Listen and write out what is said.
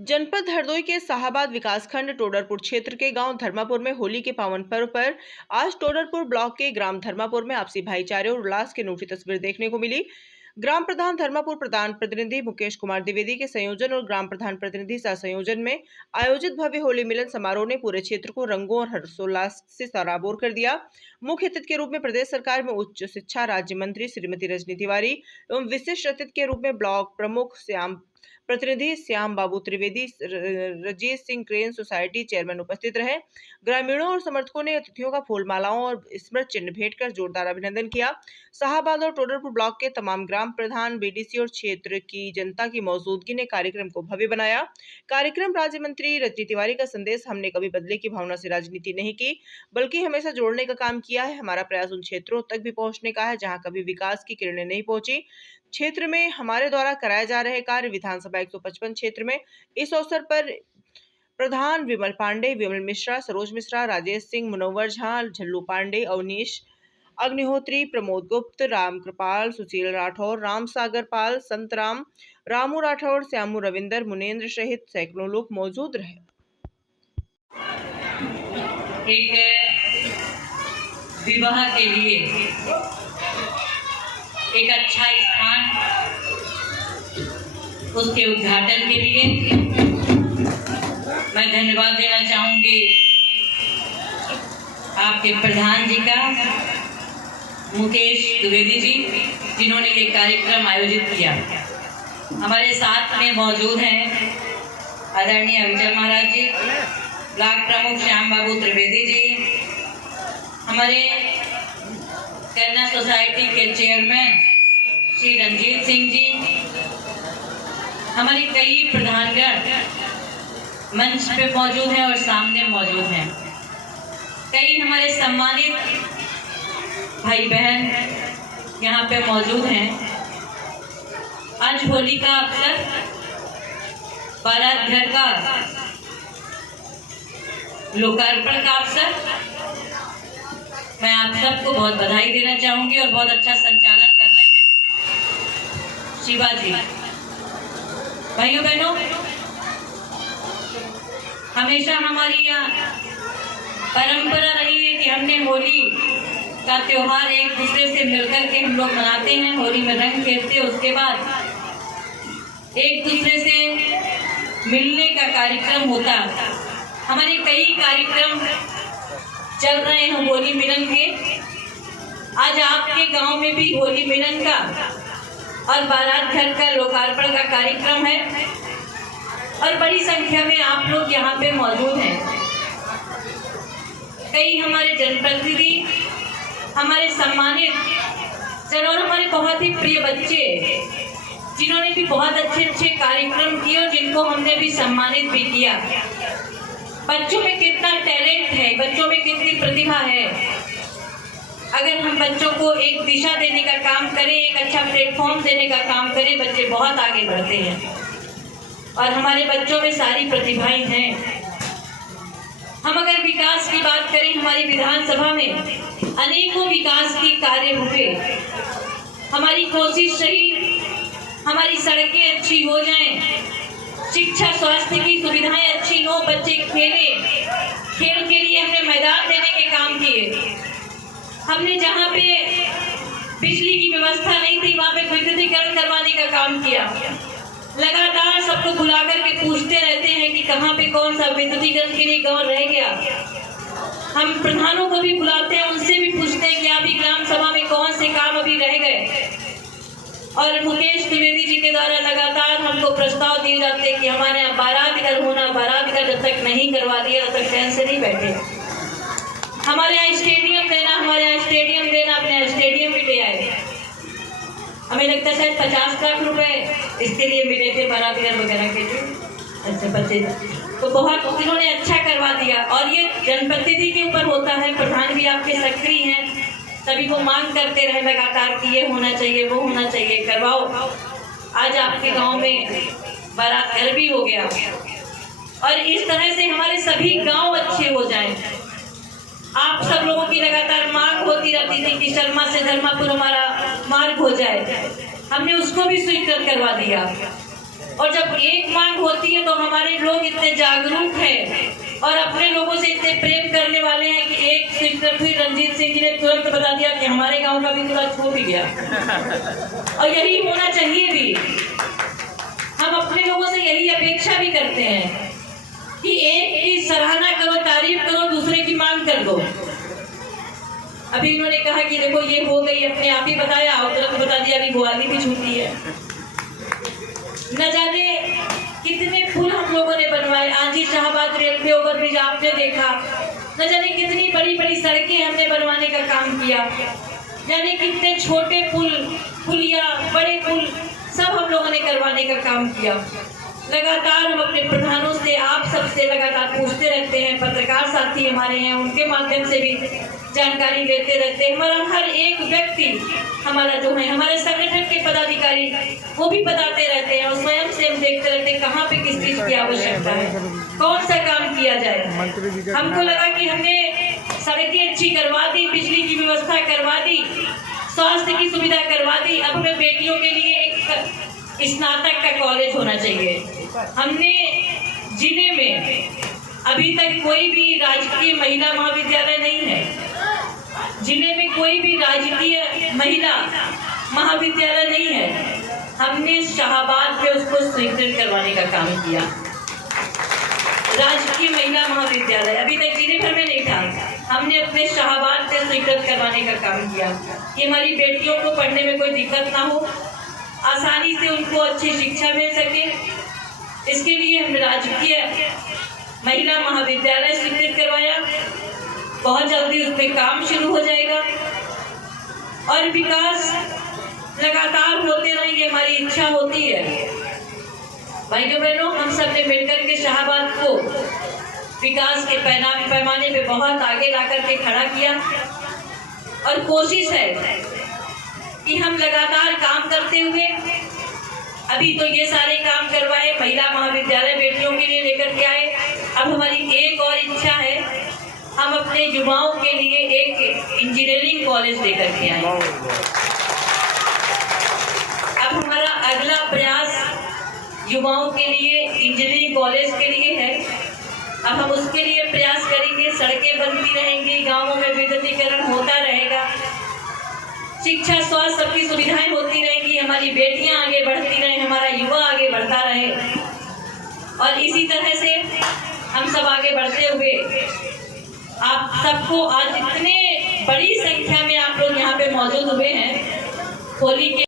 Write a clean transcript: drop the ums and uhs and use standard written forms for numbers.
जनपद हरदोई के साहाबाद विकासखंड टोडरपुर क्षेत्र के गांव धर्मापुर में होली के पावन पर्व पर आज टोडरपुर ब्लॉक के ग्राम धर्मापुर में आपसी भाईचारे और उल्लास की अनूठी तस्वीर देखने को मिली। ग्राम प्रधान धर्मापुर प्रधान प्रतिनिधि मुकेश कुमार द्विवेदी के संयोजन और ग्राम प्रधान प्रतिनिधि सह संयोजन में आयोजित भव्य होली मिलन समारोह ने पूरे क्षेत्र को रंगों और हर्षोल्लास से सराबोर कर दिया। मुख्य अतिथि के रूप में प्रदेश सरकार में उच्च शिक्षा राज्य मंत्री श्रीमती रजनी तिवारी एवं विशिष्ट अतिथि के रूप में ब्लॉक प्रमुख प्रतिनिधि Shyam Babu Trivedi, Rajit Singh crane society chairman उपस्थित रहे। ग्रामीणों और समर्थकों ने अतिथियों का फूल मालाओं और स्मृति चिन्ह भेंट कर जोरदार अभिनंदन किया। साहाबाद और टोडरपुर ब्लॉक के तमाम ग्राम प्रधान, बीडीसी और क्षेत्र की जनता की मौजूदगी ने कार्यक्रम को भव्य बनाया। कार्यक्रम राज्य मंत्री रजनी तिवारी का संदेश, हमने कभी बदले की भावना से राजनीति नहीं की बल्कि हमेशा जोड़ने का काम किया है। हमारा प्रयास उन क्षेत्रों तक भी पहुंचने का है जहां कभी विकास की किरणें नहीं पहुंची। क्षेत्र में हमारे द्वारा कराए जा रहे कार्य विधानसभा 155 क्षेत्र में इस अवसर पर प्रधान विमल पांडे, विमल मिश्रा, सरोज मिश्रा, राजेश सिंह, मुनव्वर झा, झल्लू पांडे, अवनीश अग्निहोत्री, प्रमोद गुप्त, राम कृपाल, सुशील राठौर, राम सागर पाल, संतराम, रामू राठौर, श्यामू रविंदर, मुनेन्द्र सहित सैकड़ों लोग मौजूद रहे। एक विवाह के लिए एक अच्छा स्थान, उसके उद्घाटन के लिए मैं धन्यवाद देना चाहूंगी आपके प्रधान जी का, मुकेश द्विवेदी जी, जिन्होंने ये कार्यक्रम आयोजित किया। हमारे साथ में मौजूद हैं आदरणीय विजय महाराज जी, ब्लॉक प्रमुख श्याम बाबू त्रिवेदी जी, हमारे कन्या सोसाइटी के चेयरमैन श्री रंजीत सिंह जी, हमारे कई प्रधानगण मंच पे मौजूद हैं और सामने मौजूद हैं। कई हमारे सम्मानित भाई बहन यहाँ पे मौजूद हैं। आज होली का अवसर, बारात घर का लोकार्पण का अवसर, मैं आप सबको बहुत बधाई देना चाहूंगी और बहुत अच्छा संचालन कर रहे हैं शिवा जी। भाइयों बहनों, हमेशा हमारी यहाँ परंपरा रही है कि हमने होली का त्योहार एक दूसरे से मिलकर के हम लोग मनाते हैं, होली में रंग खेलते हैं, उसके बाद एक दूसरे से मिलने का कार्यक्रम होता। हमारे कई कार्यक्रम चल रहे हैं होली मिलन के। आज आपके गांव में भी होली मिलन का और बारात घर का लोकार्पण का कार्यक्रम है और बड़ी संख्या में आप लोग यहाँ पे मौजूद हैं। कई हमारे जनप्रतिनिधि, हमारे सम्मानित जन और हमारे बहुत ही प्रिय बच्चे, जिन्होंने भी बहुत अच्छे अच्छे कार्यक्रम किए और जिनको हमने भी सम्मानित भी किया। बच्चों में कितना टैलेंट है, बच्चों में कितनी प्रतिभा है। अगर हम बच्चों को एक दिशा देने का काम करें, एक अच्छा प्लेटफॉर्म देने का काम करें, बच्चे बहुत आगे बढ़ते हैं और हमारे बच्चों में सारी प्रतिभाएं हैं। हम अगर विकास की बात करें, हमारी विधानसभा में अनेकों विकास के कार्य हुए। हमारी कोशिश रही हमारी सड़कें अच्छी हो जाएं, शिक्षा स्वास्थ्य की सुविधाएं अच्छी हो, बच्चे खेले, खेल के लिए हमने मैदान देने के काम किए। हमने जहाँ पे बिजली की व्यवस्था नहीं थी वहाँ पे विद्युतीकरण करवाने का काम किया। लगातार सबको बुला करके पूछते रहते हैं कि कहाँ पे कौन सा विद्युतीकरण के लिए गाँव रह गया। हम प्रधानों को भी बुलाते हैं, उनसे भी पूछते हैं कि आप ही ग्राम सभा में कौन से काम अभी रह गए। और मुकेश द्विवेदी जी के द्वारा लगातार हमको प्रस्ताव दिए जाते हैं कि हमारे यहाँ बारात घर होना, बारात घर जब तक नहीं करवा दिया तब तक चैन से नहीं बैठे। हमारे यहाँ स्टेडियम देना, हमारे यहाँ स्टेडियम देना, अपने यहाँ स्टेडियम भी ले आए। हमें लगता है शायद 50 लाख रुपए इसके लिए मिले थे बारात घर वगैरह के लिए। अच्छा बच्चे तो बहुत इन्होंने अच्छा करवा दिया और ये जनप्रतिनिधि के ऊपर होता है। प्रधान भी आपके सक्रिय हैं, सभी को मांग करते रहे लगातार कि ये होना चाहिए, वो होना चाहिए, करवाओ। आज आपके गांव में बारात घर भी हो गया और इस तरह से हमारे सभी गांव अच्छे हो जाएं। आप सब लोगों की लगातार मांग होती रहती थी कि शर्मा से धर्मापुर हमारा मार्ग हो जाए, हमने उसको भी स्वीकृत करवा दिया और जब एक मांग होती है तो हमारे लोग इतने जागरूक हैं और अपने लोगों से इतने प्रेम करने वाले हैं कि एक सेक्रेटरी रंजीत सिंह जी ने तुरंत बता दिया कि हमारे गांव का भी थोड़ा छू भी गया। और यही होना चाहिए भी। हम अपने लोगों से यही अपेक्षा भी करते हैं कि एक की सराहना करो, तारीफ करो, दूसरे की मांग कर दो। अभी इन्होंने कहा कि देखो ये हो गई, अपने आप ही बताया और तुरंत बता दिया अभी ग्वाली भी छूटी है। न जाने कितने पुल हम लोगों ने बनवाए, आजी शाहबाद रेलवे ओवरब्रिज आपने देखा, न जाने कितनी बड़ी बड़ी सड़कें हमने बनवाने का काम किया, जाने कितने छोटे पुलिया, बड़े पुल सब हम लोगों ने करवाने का काम किया। लगातार हम अपने प्रधानों से, आप सबसे लगातार पूछते रहते हैं, पत्रकार साथी हमारे हैं उनके माध्यम से भी जानकारी लेते रहते हैं। हमारा हर एक व्यक्ति हमारा जो है, हमारे संगठन के पदाधिकारी वो भी बताते रहते हैं और स्वयं से हम देखते रहते हैं कहाँ पे किस चीज की आवश्यकता है, कौन सा काम किया जाए। हमको लगा कि हमने सड़कें अच्छी करवा दी, बिजली की व्यवस्था करवा दी, स्वास्थ्य की सुविधा करवा दी, अब हमें बेटियों के लिए एक स्नातक का कॉलेज होना चाहिए। हमने जिले में अभी तक कोई भी राजकीय महिला महाविद्यालय नहीं है, जिले में कोई भी राजकीय महिला महाविद्यालय नहीं है। हमने शाहबाद में उसको स्वीकृत करवाने का काम किया। राजकीय महिला महाविद्यालय अभी तक जिले भर में नहीं था, हमने अपने शाहबाद से स्वीकृत करवाने का काम किया कि हमारी बेटियों को पढ़ने में कोई दिक्कत ना हो, आसानी से उनको अच्छी शिक्षा मिल सके। इसके लिए हमने राजकीय महिला महाविद्यालय स्वीकृत करवाया। बहुत जल्दी उस पर काम शुरू हो जाएगा और विकास लगातार होते रहेंगे, हमारी इच्छा होती है। भाइयों बहनों, हम सब ने मिलकर के शाहबाद को विकास के पैमाने पे बहुत आगे ला करके खड़ा किया और कोशिश है कि हम लगातार काम करते हुए, अभी तो ये सारे काम करवाए, महिला महाविद्यालय बेटियों के लिए लेकर के आए। अब हमारी एक और इच्छा है, हम अपने युवाओं के लिए एक इंजीनियरिंग कॉलेज लेकर के आए। अब हमारा अगला प्रयास युवाओं के लिए इंजीनियरिंग कॉलेज के लिए है। अब हम उसके लिए प्रयास करेंगे, सड़कें बनती रहेंगी, गांवों में विद्युतीकरण होता रहेगा, शिक्षा स्वास्थ्य सबकी सुविधाएं होती रहेंगी, हमारी बेटियां आगे बढ़ती रहें, हमारा युवा आगे बढ़ता रहे और इसी तरह से हम सब आगे बढ़ते हुए आप सबको, आज इतने बड़ी संख्या में आप लोग यहाँ पे मौजूद हुए हैं होली के